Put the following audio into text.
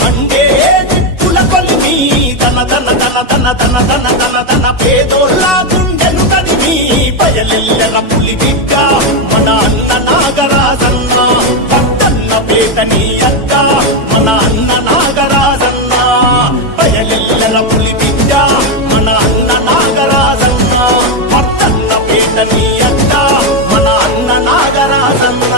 Monday చిప్పుల కొలిమి తన పేదోళ్ళ గుండెలు కదిమి బయలెల్లెర పులి బిడ్డ మన అన్న నాగరాజన్న పట్టన్న పేటని అక్క మన అన్న నాగరాజన్న బయలెల్లెర పులి బిడ్డ మన అన్న నాగరాజన్న పట్టన్న పేటని అక్క మన అన్న నాగరాజన్న